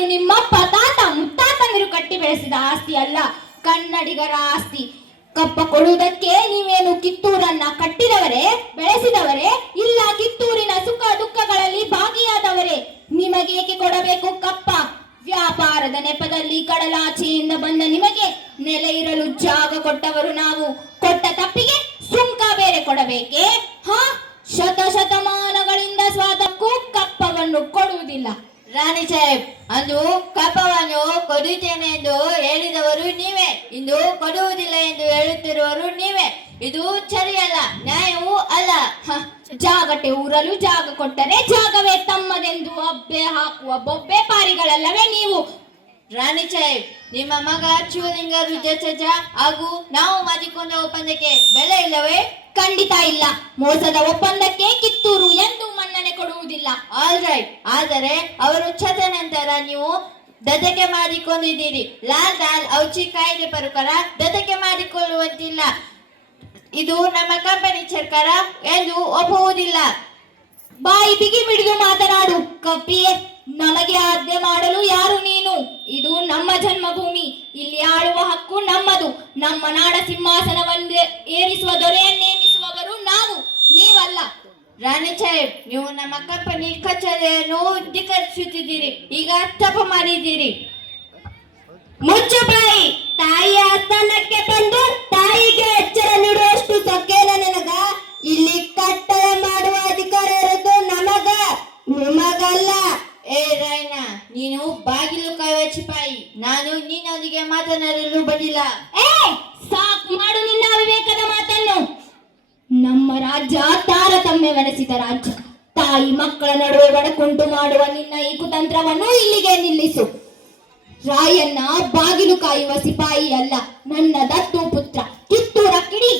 ಇದೇನು ನಿಮ್ಮಪ್ಪ ತಾತ ಮುತ್ತಾತಂದಿರು ಕಟ್ಟಿ ಬೆಳೆಸಿದ ಆಸ್ತಿ ಅಲ್ಲ, ಕನ್ನಡಿಗರ ಆಸ್ತಿ. ಕಪ್ಪ ಕೊಡುವುದಕ್ಕೆ ನೀವೇನು ಕಿತ್ತೂರನ್ನ ಕಟ್ಟಿದವರೇ, ಬೆಳೆಸಿದವರೇ, ಇಲ್ಲ ಕಿತ್ತೂರಿನ ಸುಖ ದುಃಖಗಳಲ್ಲಿ ಭಾಗಿಯಾದವರೇ? ನಿಮಗೇಕೆ ಕೊಡಬೇಕು ಕಪ್ಪ? ವ್ಯಾಪಾರದ ನೆಪದಲ್ಲಿ ಕಡಲಾಚೆಯಿಂದ ಬಂದ ನಿಮಗೆ ನೆಲೆ ಇರಲು ಜಾಗ ಕೊಟ್ಟವರು ನಾವು. ಕೊಟ್ಟ ತಪ್ಪಿಗೆ ಸುಂಕ ಬೇರೆ ಕೊಡಬೇಕೆ? ಶತಮಾನಗಳಿಂದ ಸ್ವಾದಕ್ಕೂ ಕಪ್ಪವನ್ನು ಕೊಡುವುದಿಲ್ಲ. ರಾಣಿ ಸಾಹೇಬ್, ಅಂದು ಕಪ್ಪವನ್ನು ಕೊಡುತ್ತೇನೆ ಎಂದು ಹೇಳಿದವರು ನೀವೇ, ಇಂದು ಕೊಡುವುದಿಲ್ಲ ಎಂದು ಹೇಳುತ್ತಿರುವರು ನೀವೇ. ಇದು ಸರಿಯಲ್ಲ, ನ್ಯಾಯವೂ ಅಲ್ಲ. ಜಾಗಟೆ ಊರಲು ಜಾಗ ಕೊಟ್ಟರೆ ಜಾಗವೇ ತಮ್ಮದೆಂದು ಅಬ್ಬೆ ಹಾಕುವ ಬೊಬ್ಬೆ ಪಾರಿಗಳಲ್ಲವೇ ನೀವು? ರಾಣಿ ಸಾಹೇಬ್, ನಿಮ್ಮ ಮಗ ಶಿವಲಿಂಗ ರುದ್ರಚಜ ಹಾಗೂ ನಾವು ಮಾಡಿಕೊಂಡ ಒಪ್ಪಂದಕ್ಕೆ ಬೆಲೆ ಇಲ್ಲವೇ? ಖಂಡಿತ ಇಲ್ಲ. ಮೋಸದ ಒಪ್ಪಂದಕ್ಕೆ ಕಿತ್ತೂರು ಎಂದು ಮನ್ನಣೆ ಕೊಡುವುದಿಲ್ಲ. ಆಲ್ ರೈಟ್, ಆದರೆ ಅವರು ಚದ ನಂತರ ನೀವು ದದಕೆ ಮಾಡಿಕೊಂಡಿದ್ದೀರಿ. ಲಾಲ್ ದಾಲ್ ಔಚಿ ಕಾಯ್ದೆ ಪ್ರಕಾರ ದದಕೆ ಮಾಡಿಕೊಳ್ಳುವಂತಿಲ್ಲ. ಇದು ನಮ್ಮ ಕಂಪನಿ ಸರ್ಕಾರ ಎಂದು ಒಪ್ಪುವುದಿಲ್ಲ. ಬಾಯಿ ಬಿಗಿ ಬಿಡಿದು ಮಾತನಾಡು ಕಪ್ಪಿಯೇ. ನಮಗೆ ಆಜ್ಞೆ ಮಾಡಲು ಯಾರು ನೀನು? ಇದು ನಮ್ಮ ಜನ್ಮಭೂಮಿ, ಇಲ್ಲಿ ಆಳುವ ಹಕ್ಕು ನಮ್ಮದು. ನಮ್ಮ ನಾಡ ಸಿಂಹಾಸನವನ್ನು ಏರಿಸುವ ದೊರೆಯನ್ನೇ ನೇಮಿಸುವವರು ನಾವು, ನೀವಲ್ಲ. ರಾಣಿ ಸಾಹೇಬ್, ನೀವು ನಮ್ಮ ಕಂಪನಿ ಕಚೇರಿಯನ್ನು ಧಿಕ್ಕರಿಸುತ್ತಿದ್ದೀರಿ. ಈಗ ತಪ್ಪು ಮಾಡಿದ್ದೀರಿ. ಮುಚ್ಚು ಬಾಯಿ. ತಾಯಿಯ ಸ್ಥಾನಕ್ಕೆ ಬಂದು ತಾಯಿಗೆ ಎಚ್ಚರ ನೀಡುವಷ್ಟು ಸೊಕ್ಕೇನ ನಿನಗ? ಇಲ್ಲಿ ಕಟ್ಟಳೆ ಮಾಡುವ ಅಧಿಕಾರ ಇರೋದು ನಮಗ, ನಿಮಗಲ್ಲ. ಏ ರಾಯಣ್ಣ, ನೀನು ಬಾಗಿಲು ಕಾಯುವ ಚಿಪಾಯಿ. ನಾನು ನಿನ್ನೊಂದಿಗೆ ಮಾತನಾಡಲು ಬಂದಿಲ್ಲ. ಸಾಕು ಮಾಡು ನಿನ್ನ ಅವಿವೇಕದ ಮಾತನ್ನು. ನಮ್ಮ ರಾಜ್ಯ ತಾರತಮ್ಯವೆನಿಸಿದ ರಾಜ್ಯ. ತಾಯಿ ಮಕ್ಕಳ ನಡುವೆ ಒಡಕುಂಟು ಮಾಡುವ ನಿನ್ನ ಈ ಕುತಂತ್ರವನ್ನು ಇಲ್ಲಿಗೆ ನಿಲ್ಲಿಸು. ರಾಯಣ್ಣ ಬಾಗಿಲು ಕಾಯುವ ಸಿಪಾಯಿ ಅಲ್ಲ, ನನ್ನ ದತ್ತು ಪುತ್ರ, ಕಿತ್ತೂರ ಕಿಡಿ.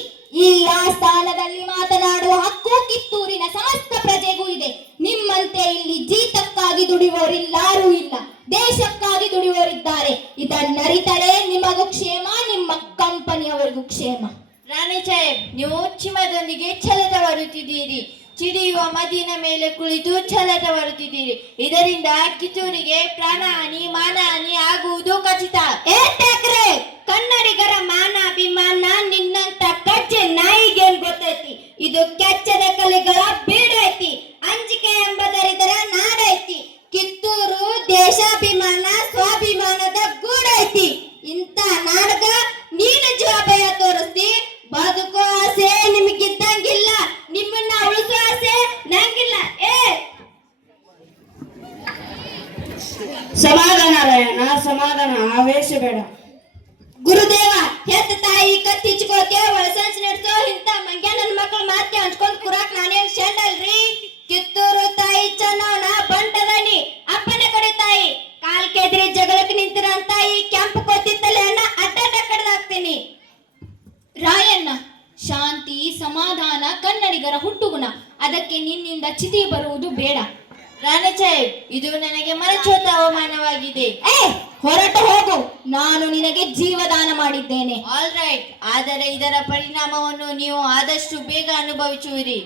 ಈ ಆಸ್ಥಾನದಲ್ಲಿ ಮಾತನಾಡುವ ಹಕ್ಕು ಕಿತ್ತೂರಿನ ಸಮಸ್ತ ಪ್ರಜೆಗೂ ಇದೆ. ನಿಮ್ಮಂತೆ ಇಲ್ಲಿ ಜೀತಕ್ಕಾಗಿ ದುಡಿಯುವವರಿಲ್ಲಾರೂ ಇಲ್ಲ, ದೇಶಕ್ಕಾಗಿ ದುಡಿಯುವವರಿದ್ದಾರೆ. ಇದನ್ನರಿತರೆ ನಿಮಗೂ ಕ್ಷೇಮ, ನಿಮ್ಮ ಕಂಪನಿಯವರಿಗೂ ಕ್ಷೇಮ. ರಾಣಿ ಸಾಹೇಬ್, ನೀವು ಚಿಮ್ಮದೊಂದಿಗೆ ಛಲದ ಬರುತ್ತಿದ್ದೀರಿ. ಚಿಡಿಯುವ ಮದಿನ ಮೇಲೆ ಕುಳಿತು ಛಲದ ಬರುತ್ತಿದ್ದೀರಿ. ಇದರಿಂದ ಕಿತ್ತೂರಿಗೆ ಪ್ರಾಣಹಾನಿ, ಮಾನಹಾನಿ ಆಗುವುದು ಖಚಿತ. ಕನ್ನಡಿಗರ ಮಾನ ಅಭಿಮಾನ ನಿನ್ನಂತ ಕಚ್ಚೆ ನಾಯಿಗೇನ್ ಗೊತ್ತೈತಿ? ಇದು ಕೆಚ್ಚದ ಕಲೆಗಳ ಬೀಡು ಐತಿ. ಅಂಜಿಕೆ ಎಂಬುದರಿದರ ನಾಡೈತಿ. ಕಿತ್ತೂರು ದೇಶಾಭಿಮಾನ, ಸ್ವಾಭಿಮಾನದ ಗೂಡೈತಿ. ಇಂಥ ನಾಡಗ ನೀನು ಜವಾಬಯ ತೋರಿಸ್ತಿ. ಬದುಕೋ ಆಸೆ ನಿಮಗಿದ್ದಂಗಿಲ್ಲ, ನಿಮ್ಮನ್ನ ಉಳಿಸೋ ಆಸೆ ನಂಗಿಲ್ಲ. ಸಮಾಧಾನ ರಾಯಣ್ಣ, ಸಮಾಧಾನ, ಆವೇಶ ಬೇಡ. ಗುರುದೇವ, ಹೆತ್ತ ತಾಯಿ ಕತ್ತಿಚ್ಕೋಕೆ ಒಳಸಂಚ ನಡೆಸೋ ಇಂಥ ಮಂಗ್ಯ ನನ್ನ ಮಕ್ಕಳು ಮಾತೆ ಹಂಚ್ಕೊಂಡ್ ಕುರಾಕ್ ನಾನೇನ್ ಶಂಡಲ್ರಿ. ಕಿತ್ತೂರು ತಾಯಿ ಚೆನ್ನವನ ಬಂಟದನಿ, ಅಪ್ಪನ ಕಡೆ ತಾಯಿ ಕಾಲ್ ಕೆದ್ರಿ ಜಗಳಕ್ಕೆ ನಿಂತಿರಂತ ಈ ಕೆಂಪು ಕೊತ್ತಿತ್ತಲೆ ಅನ್ನ ಅಡ್ಡ ಕಡ್ದಾಕ್ತೀನಿ. ರಾಯಣ್ಣ, ಶಾಂತಿ ಸಮಾಧಾನ ಕನ್ನಡಿಗರ ಹುಟ್ಟುಗುಣ. ಅದಕ್ಕೆ ನಿನ್ನಿಂದ ಚಿತಿ ಬರುವುದು ಬೇಡ. ರಾಣಿ ಸಾಹೇಬ್, ಇದು ನನಗೆ ಮನಚೋತ ಅವಮಾನವಾಗಿದೆ. ಹೊರಟು ಹೋಗು. ನಾನು ನಿನಗೆ ಜೀವದಾನ ಮಾಡಿದ್ದೇನೆ. ಆಲ್ ರೈಟ್, ಆದರೆ ಇದರ ಪರಿಣಾಮವನ್ನು ನೀವು ಆದಷ್ಟು ಬೇಗ ಅನುಭವಿಸುವಿರಿ.